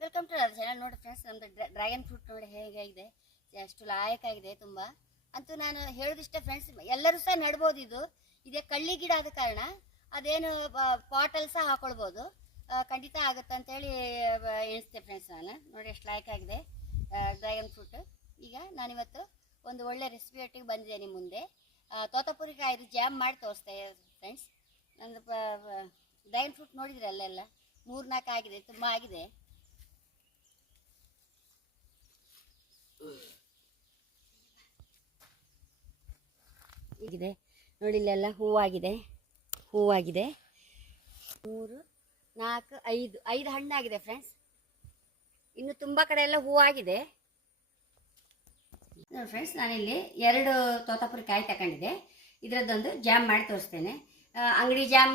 Welcome to ನನ್ನ channel ನೋಡಿ friends ನಮ್ಮದು ಡ್ರ್ಯಾಗನ್ ಫ್ರೂಟ್ ನೋಡಿ ಹೇಗಾಗಿದೆ? ಅಷ್ಟು ಲಾಯಕಾಗಿದೆ ತುಂಬ. ಅಂತೂ ನಾನು ಹೇಳೋದಿಷ್ಟೇ ಫ್ರೆಂಡ್ಸ್ ಎಲ್ಲರೂ ಸಹ ನೆಡ್ಬೋದು ಇದು. ಇದೇ ಕಳ್ಳಿ ಗಿಡ ಆದ ಕಾರಣ ಅದೇನು ಪಾಟಲ್ಲಿ ಸಹ ಹಾಕೊಳ್ಬೋದು. ಖಂಡಿತ ಆಗುತ್ತೆ ಅಂತೇಳಿ ಎಣಿಸ್ತೆ ಫ್ರೆಂಡ್ಸ್ ನಾನು. ನೋಡಿ ಎಷ್ಟು ಲಾಯಕಾಗಿದೆ ಡ್ರ್ಯಾಗನ್ ಫ್ರೂಟ್ ಈಗ ನಾನಿವತ್ತು ಒಂದು ಒಳ್ಳೆ ರೆಸಿಪಿ ಒಟ್ಟಿಗೆ ಬಂದಿದೆ ನಿಮ್ಮ ಮುಂದೆ. ತೋತಪುರಿ ಕಾಯಿದು ಜಾಮ್ ಮಾಡಿ ತೋರಿಸ್ತಾ ಫ್ರೆಂಡ್ಸ್ ನಂದು ಡ್ರ್ಯಾಗನ್ ಫ್ರೂಟ್ ನೋಡಿದ್ರೆ ಅಲ್ಲೆಲ್ಲ? ಮೂರು ನಾಲ್ಕು ಆಗಿದೆ, ತುಂಬ ಆಗಿದೆ. ಹೀಗಿದೆ. ನೋಡಿ ಇಲ್ಲೆಲ್ಲ ಹೂವಾಗಿದೆ. ಹೂವಾಗಿದೆ. ಮೂರು, ನಾಲ್ಕು, ಐದು. ಐದು ಹಣ್ಣಾಗಿದೆ ಫ್ರೆಂಡ್ಸ್ ಇನ್ನು ತುಂಬ ಕಡೆ ಎಲ್ಲ ಹೂವಾಗಿದೆ. ನೋಡಿ ಫ್ರೆಂಡ್ಸ್ ನಾನಿಲ್ಲಿ ಎರಡು ತೋತಾಪುರಿ ಕಾಯಿ ತಗೊಂಡಿದ್ದೆ. ಇದರದ್ದೊಂದು ಜಾಮ್ ಮಾಡಿ ತೋರಿಸ್ತೇನೆ. ಅಂಗಡಿ ಜಾಮ್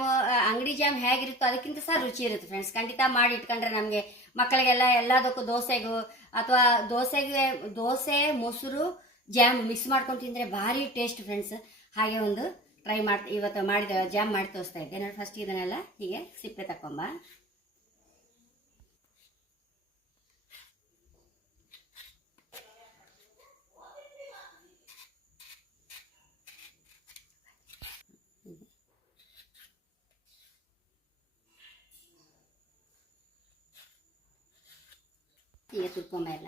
ಅಂಗಡಿ ಜಾಮ್ ಹೇಗಿರುತ್ತೋ ಅದಕ್ಕಿಂತ ಸಹ ರುಚಿ ಇರುತ್ತೆ ಫ್ರೆಂಡ್ಸ್ ಖಂಡಿತ ಮಾಡಿ ಇಟ್ಕೊಂಡ್ರೆ ನಮಗೆ ಮಕ್ಕಳಿಗೆಲ್ಲ ಎಲ್ಲದಕ್ಕೂ ದೋಸೆಗೂ ಅಥವಾ ದೋಸೆಗೆ, ದೋಸೆ, ಮೊಸರು ಜಾಮ್ ಮಿಕ್ಸ್ ಮಾಡ್ಕೊಂಡು ತಿಂದರೆ ಭಾರಿ ಟೇಸ್ಟ್ ಫ್ರೆಂಡ್ಸ್ ಹಾಗೆ ಒಂದು ಟ್ರೈ ಮಾಡಿ, ಇವತ್ತು ಮಾಡಿದ ಜಾಮ್ ಮಾಡಿ ತೋರಿಸ್ತಾ ಇದ್ದೆ. ನಾನು ಫಸ್ಟ್ ಇದನ್ನೆಲ್ಲ ಹೀಗೆ ಸಿಪ್ಪೆ ತಕೊಂಬ ಹೀಗೆ ತುರ್ಕೊಂಬ ಎಲ್ಲ.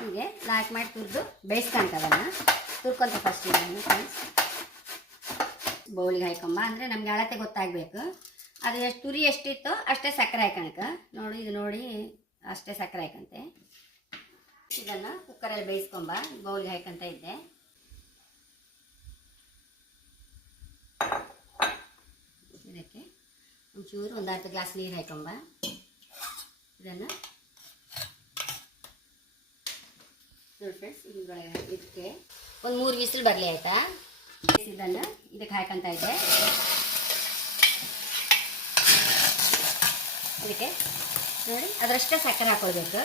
ಹೀಗೆ ಲಾಕ್ ಮಾಡಿ ತುರಿದು ಬೇಯಿಸ್ಕೊಂತದನ್ನ ತುರ್ಕೊಂತ ಫಸ್ಟ್ ಫ್ರೆಂಡ್ಸ್ ಬೌಲಿಗೆ ಹಾಕೊಂಬ ಅಂದರೆ ನಮಗೆ ಅಳತೆ ಗೊತ್ತಾಗಬೇಕು. ಅದು ಎಷ್ಟು ತುರಿ ಎಷ್ಟಿತ್ತೋ ಅಷ್ಟೇ ಸಕ್ಕರೆ ಹಾಕಣಕ ನೋಡಿ, ಇದು ನೋಡಿ, ಅಷ್ಟೇ ಸಕ್ಕರೆ ಹಾಕಂತೆ ಇದನ್ನು ಕುಕ್ಕರಲ್ಲಿ ಬೇಯಿಸ್ಕೊಂಬ. ಬೌಲಿಗೆ ಹಾಕಂತ ಇದ್ದೆ. ಇದಕ್ಕೆ ಒಂಚೂರು ಒಂದು ಅರ್ಧ ಗ್ಲಾಸ್ ನೀರು ಹಾಕೊಂಬ ಇದನ್ನು ನೋಡಿ ಫ್ರೆಂಡ್ಸ್ ಇದಕ್ಕೆ ಒಂದು ಮೂರು ಬಿಸಿಲು ಬರಲಿ ಆಯಿತಾ? ಇದನ್ನು ಇದಕ್ಕೆ ಹಾಕಂತ ಇದ್ದೆ. ಇದಕ್ಕೆ ನೋಡಿ ಅದರಷ್ಟೇ ಸಕ್ಕರೆ ಹಾಕೊಳ್ಬೇಕು.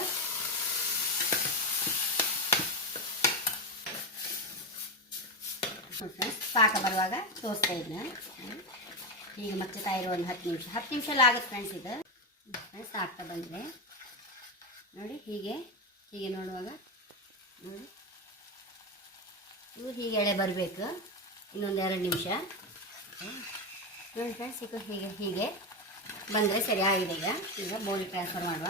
ಪಾಕ ಬರುವಾಗ ತೋರಿಸ್ತಾ ಇದ್ನ. ಈಗ ಮಚ್ಚತಾ ಇರೋ ಒಂದು ಹತ್ತು ನಿಮಿಷ ಹತ್ತು ನಿಮಿಷ ಆಗುತ್ತೆ ಫ್ರೆಂಡ್ಸ್ ಇದು. ಫ್ರೆಂಡ್ಸ್ ಆಗ್ತಾ ಬಂದಿದೆ. ನೋಡಿ ಹೀಗೆ ಹೀಗೆ ನೋಡುವಾಗ ನೋಡಿ ಇವು ಹೀಗೆ ಎಳೆ ಬರಬೇಕು. ಇನ್ನೊಂದು ಎರಡು ನಿಮಿಷ. ನೋಡಿ ಫ್ರೆಂಡ್ಸ್ ಈಗ ಹೀಗೆ ಹೀಗೆ ಬಂದರೆ ಸರಿ ಆಗಿದೆ ಈಗ. ಈಗ ಬೋಲಿ ಟ್ರಾನ್ಸ್ಫರ್ ಮಾಡುವ.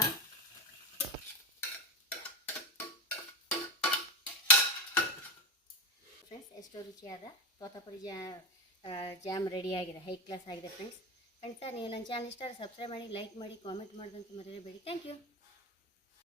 ಫ್ರೆಂಡ್ಸ್ ಎಷ್ಟೋ ರುಚಿಯಾದ ತೋತಾಪುರಿ ಜಾ ಜಾಮ್ ರೆಡಿ ಆಗಿದೆ. ಹೈ ಕ್ಲಾಸ್ ಆಗಿದೆ ಫ್ರೆಂಡ್ಸ್ ಫ್ರೆಂಡ್ಸ್ ನೀವು ನನ್ನ ಚಾನಲ್ ಇಷ್ಟ ಸಬ್ಸ್ಕ್ರೈಬ್ ಮಾಡಿ ಲೈಕ್ ಮಾಡಿ ಕಾಮೆಂಟ್ ಮಾಡೋದಂತ ಮರೆಯಬೇಡಿ. Thank you